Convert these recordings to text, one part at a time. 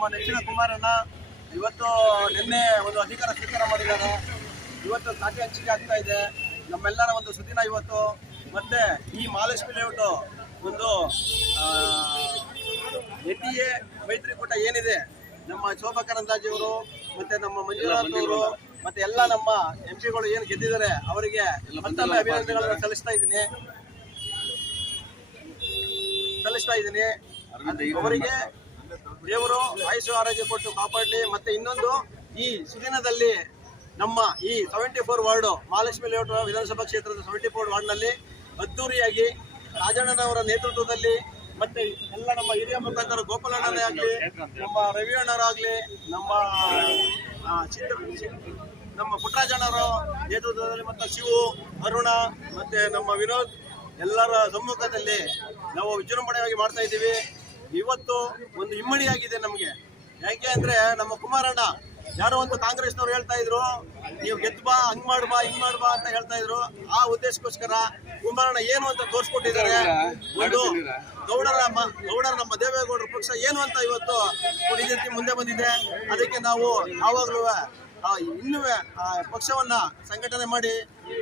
ನಮ್ಮ ನೆಚ್ಚಿನ ಕುಮಾರಣ್ಣ ಇವತ್ತು ನಿನ್ನೆ ಒಂದು ಅಧಿಕಾರ ಸ್ವೀಕಾರ ಮಾಡಿದ್ದಾರೆ ಇವತ್ತು ಖಾತೆ ಹಂಚಿಕೆ ಆಗ್ತಾ ಇದೆ. ನಮ್ಮೆಲ್ಲರ ಒಂದು ಸುದಿನ ಇವತ್ತು. ಮತ್ತೆ ಈ ಮಹಾಲಕ್ಷ್ಮಿ ಲೇಔಟ್ ಒಂದು ಎನ್ ಡಿ ಎ ಮೈತ್ರಿಕೂಟ ಏನಿದೆ ನಮ್ಮ ಶೋಭಾ ಕರಂದಾಜಿಯವರು ಮತ್ತೆ ನಮ್ಮ ಮಂಜುನಾಥ್ ಅವರು ಮತ್ತೆ ಎಲ್ಲ ನಮ್ಮ ಎಂ ಪಿಗಳು ಏನು ಗೆದ್ದಿದ್ದಾರೆ ಅವರಿಗೆ ಮತ್ತೊಮ್ಮೆ ಅಭಿನಂದನೆಗಳನ್ನು ಸಲ್ಲಿಸ್ತಾ ಇದ್ದೀನಿ. ಸಲ್ಲಿಸ್ತಾ ಇದ್ದೀನಿ. ಅವರಿಗೆ ದೇವರು ಆಯುಷು ಆರೋಗ್ಯ ಕೊಟ್ಟು ಕಾಪಾಡಲಿ. ಮತ್ತೆ ಇನ್ನೊಂದು, ಈ ಸುದಿನದಲ್ಲಿ ನಮ್ಮ ಈ seventy four ward, Mahalakshmi layout ವಿಧಾನಸಭಾ ಕ್ಷೇತ್ರದ ಸೆವೆಂಟಿ ಫೋರ್ ವಾರ್ಡ್ನಲ್ಲಿ ಅದ್ದೂರಿಯಾಗಿ ರಾಜಣ್ಣನವರ ನೇತೃತ್ವದಲ್ಲಿ ಮತ್ತೆ ಎಲ್ಲ ನಮ್ಮ ಹಿರಿಯ ಮುಖಂಡರು ಗೋಪಾಲಣ್ಣನೇ ಆಗಲಿ, ನಮ್ಮ ರವಿ ಅಣ್ಣರಾಗ್ಲಿ, ನಮ್ಮ ನಮ್ಮ ಪುಟ್ಟರಾಜಣ್ಣವರು ನೇತೃತ್ವದಲ್ಲಿ ಮತ್ತೆ ಶಿವು, ಅರುಣ, ಮತ್ತೆ ನಮ್ಮ ವಿನೋದ್ ಎಲ್ಲರ ಸಮ್ಮುಖದಲ್ಲಿ ನಾವು ವಿಜೃಂಭಣೆಯಾಗಿ ಮಾಡ್ತಾ ಇದ್ದೀವಿ. ಇವತ್ತು ಒಂದು ಇಮ್ಮಡಿಯಾಗಿದೆ ನಮಗೆ. ಯಾಕೆ ಅಂದ್ರೆ ನಮ್ಮ ಕುಮಾರಣ್ಣ, ಯಾರೋ ಒಂದು ಕಾಂಗ್ರೆಸ್ನವ್ರು ಹೇಳ್ತಾ ಇದ್ರು, ನೀವು ಗೆದ್ದು ಬಾ, ಹಂಗ್ ಮಾಡ್ಬಾ ಹಿಂಗ್ ಮಾಡ್ಬಾ ಅಂತ ಹೇಳ್ತಾ ಇದ್ರು. ಆ ಉದ್ದೇಶಕ್ಕೋಸ್ಕರ ಕುಮಾರಣ್ಣ ಏನು ಅಂತ ತೋರಿಸ್ಕೊಟ್ಟಿದ್ದಾರೆ. ಒಂದು ಗೌಡರ ಗೌಡರ ನಮ್ಮ ದೇವೇಗೌಡರ ಪಕ್ಷ ಏನು ಅಂತ ಇವತ್ತು ಮುಂದೆ ಬಂದಿದೆ ಅದಕ್ಕೆ ನಾವು ಯಾವಾಗಲೂ ಇನ್ನೂ ಪಕ್ಷವನ್ನ ಸಂಘಟನೆ ಮಾಡಿ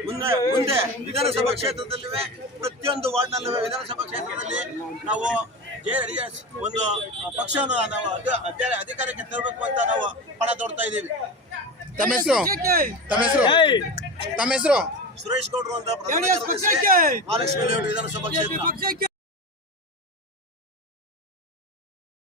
ಮುಂದೆ ಮುಂದೆ ವಿಧಾನಸಭಾ ಕ್ಷೇತ್ರದಲ್ಲಿ ಪ್ರತಿಯೊಂದು ವಾರ್ಡ್ನಲ್ಲೂ ವಿಧಾನಸಭಾ ಕ್ಷೇತ್ರದಲ್ಲಿ ನಾವು ಒಂದು ಪಕ್ಷವನ್ನು ನಾವು ಅಧ- ಅಧ- ಅಧಿಕಾರಕ್ಕೆ ತರಬೇಕು ಅಂತ ನಾವು ಪಣ ತೊಡ್ತಾ ಇದ್ದೀವಿ. ತಮ್ಮ ಹೆಸರು? ತಮ್ಮ ಹೆಸರು? ತಮ್ಮ ಹೆಸರು? ಸುರೇಶ್ ಗೌಡ್ರು ಅಂತ ಮಹಾಲಕ್ಷ್ಮಿ ಲೇಔಟ್ ವಿಧಾನಸಭಾ ಕ್ಷೇತ್ರ.